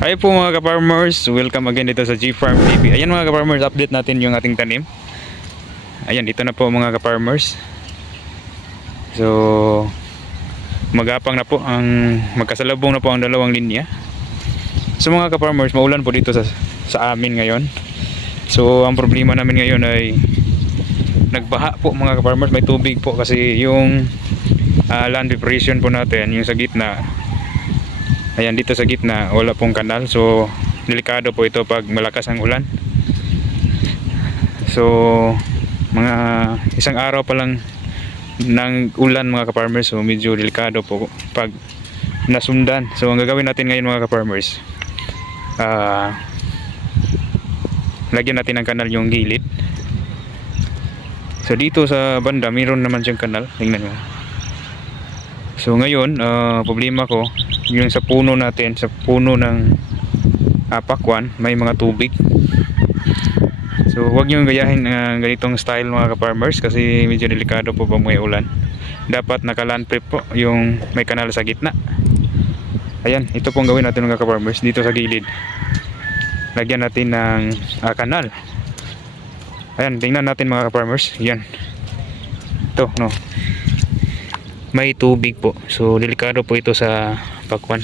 Hi po mga ka-farmers, welcome again dito sa G-Farm TV. Ayan mga ka-farmers, update natin yung ating tanim. Ayan, dito na po mga ka-farmers. So, magapang na po ang, magkasalubong na po ang dalawang linya. So mga ka-farmers, maulan po dito sa, sa amin ngayon. So, ang problema namin ngayon ay nagbaha po mga ka-farmers, may tubig po kasi yung ah, land preparation po natin, yung sa gitna, Ayan dito sa gitna wala pong kanal so delikado po ito pag malakas ang ulan. So mga isang araw pa lang ng ulan mga ka-farmers so medyo delikado po pag nasundan. So ang gagawin natin ngayon mga ka-farmers ah lagyan natin ng kanal yung gilid. So dito sa banda mayroon naman siyang kanal. Tingnan mo. So ngayon, ah, problema ko, yung sa puno natin, sa puno ng ah, pakwan, may mga tubig. So huwag niyo gayahin ang ganitong style mga ka-farmers kasi medyo delikado po pag may ulan. Dapat naka-land prep po yung may kanal sa gitna. Ayan, ito pong gawin natin mga ka-farmers dito sa gilid. Lagyan natin ng ah, kanal. Ayan, tingnan natin mga ka-farmers. Yan. Ito, no may tubig po. So delikado po ito sa pakwan.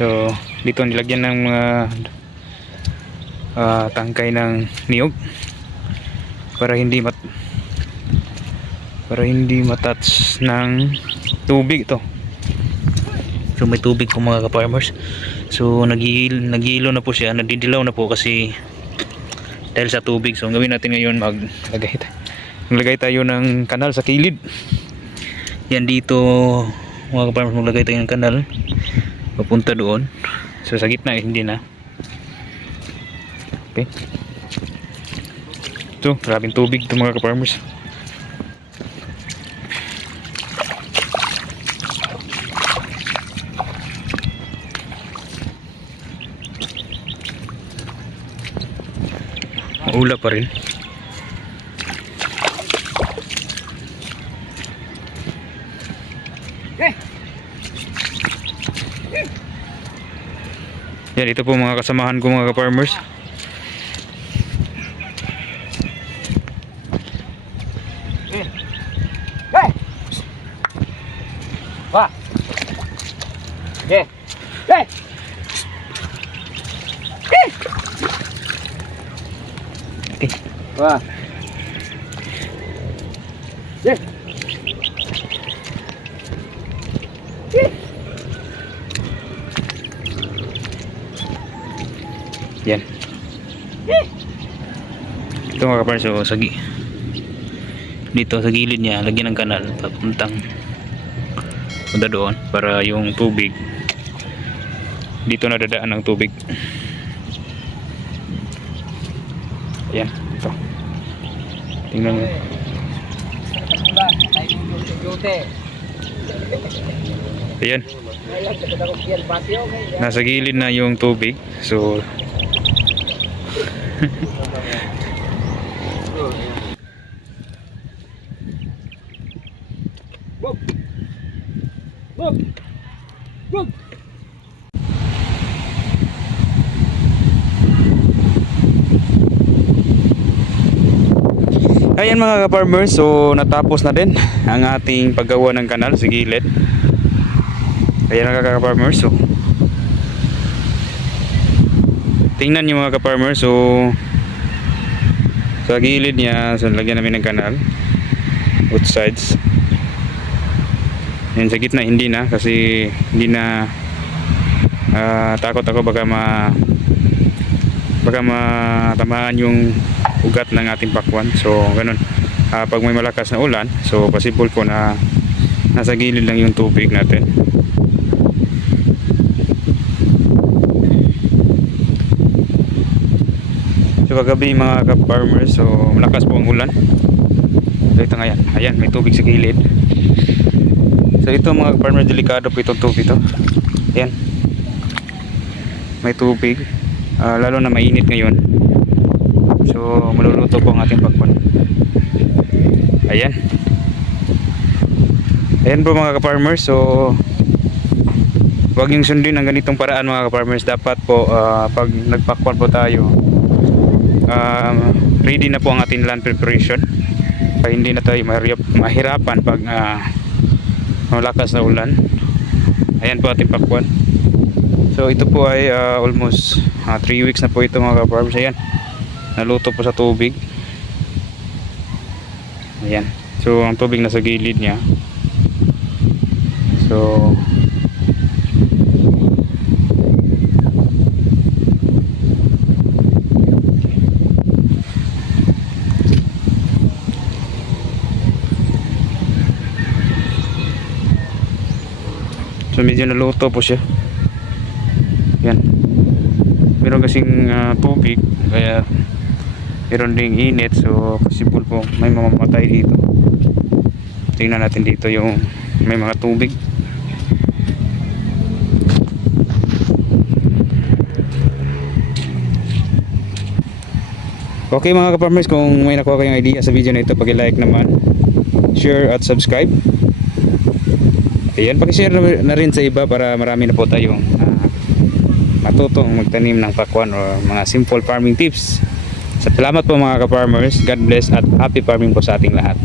So dito nilagyan ng mga ah, tangkay ng niyog para hindi mat para hindi matats ng tubig ito. So may tubig po mga ka-farmers. So nagihil, nagihilo na po siya, nadidilaw na po kasi dahil sa tubig. So ang gawin natin ngayon maglagay tayo maglagay tayo ng kanal sa kilid. Yan dito mga kaparmers maglagay tayo ng kanal. Papunta doon. So sa gitna eh, hindi na. Okay. Ito grabing tubig ito mga kaparmers Ula pa rin. Yan, ito po mga kasamahan ko mga ka-farmers. Hey! Va! Hey! Hey! Okay. Va! Hey! Yan. Ito mga ka-farmers, so, sa gi- dito sa gilid niya, lagyan ng kanal papuntang punta doon para yung tubig dito na dadaan ng tubig. Yan, ito. Tingnan mo. Ayan. Nasa gilid na yung tubig. So, Bob! Bob! Bob! Ayan mga ka-farmers, so natapos na din ang ating paggawa ng kanal sa gilid. Ayan mga ka-farmers, so tingnan nyo mga ka-farmers, so sa gilid niya, so lagyan namin ng kanal both sides. Yan sa gitna hindi na kasi hindi na ah, takot ako baka ma baka matamaan yung ugat ng ating pakwan so ganun. Ah, pag may malakas na ulan so possible po na nasa gilid lang yung tubig natin so kagabi mga ka-farmers. So malakas po ang ulan. So ito nga yan. Ayan may tubig sa gilid. So ito mga ka-farmers delikado po itong tubig ito. Ayan. May tubig. Ah, lalo na mainit ngayon. So maluluto po ang ating pakwan ayan. Ayan po mga ka-farmers. So Huwag yung sundin ang ganitong paraan mga ka-farmers. Dapat po ah, pag nagpakwan po tayo, um, ready na po ang ating land preparation. Para hindi na tayo mahirap, mahirapan pag ah, malakas na ulan. Ayan po ating pakwan. So ito po ay ah, almost 3 weeks na po ito mga ka-farmers. Ayan. Naluto po sa tubig. Ayan. So ang tubig nasa gilid niya. So So medyo naluto po siya. Yan. Meron kasing ah, tubig kaya meron ding init so possible po may mamamatay dito. Tingnan natin dito yung may mga tubig. Okay mga ka-farmers, kung may nakuha kayong idea sa video na ito, pag-like naman, share at subscribe. Ayan, pag-share na rin sa iba para marami na po tayong ah, matutong magtanim ng pakwan o mga simple farming tips. Sa salamat po mga ka-farmers. God bless at happy farming po sa ating lahat.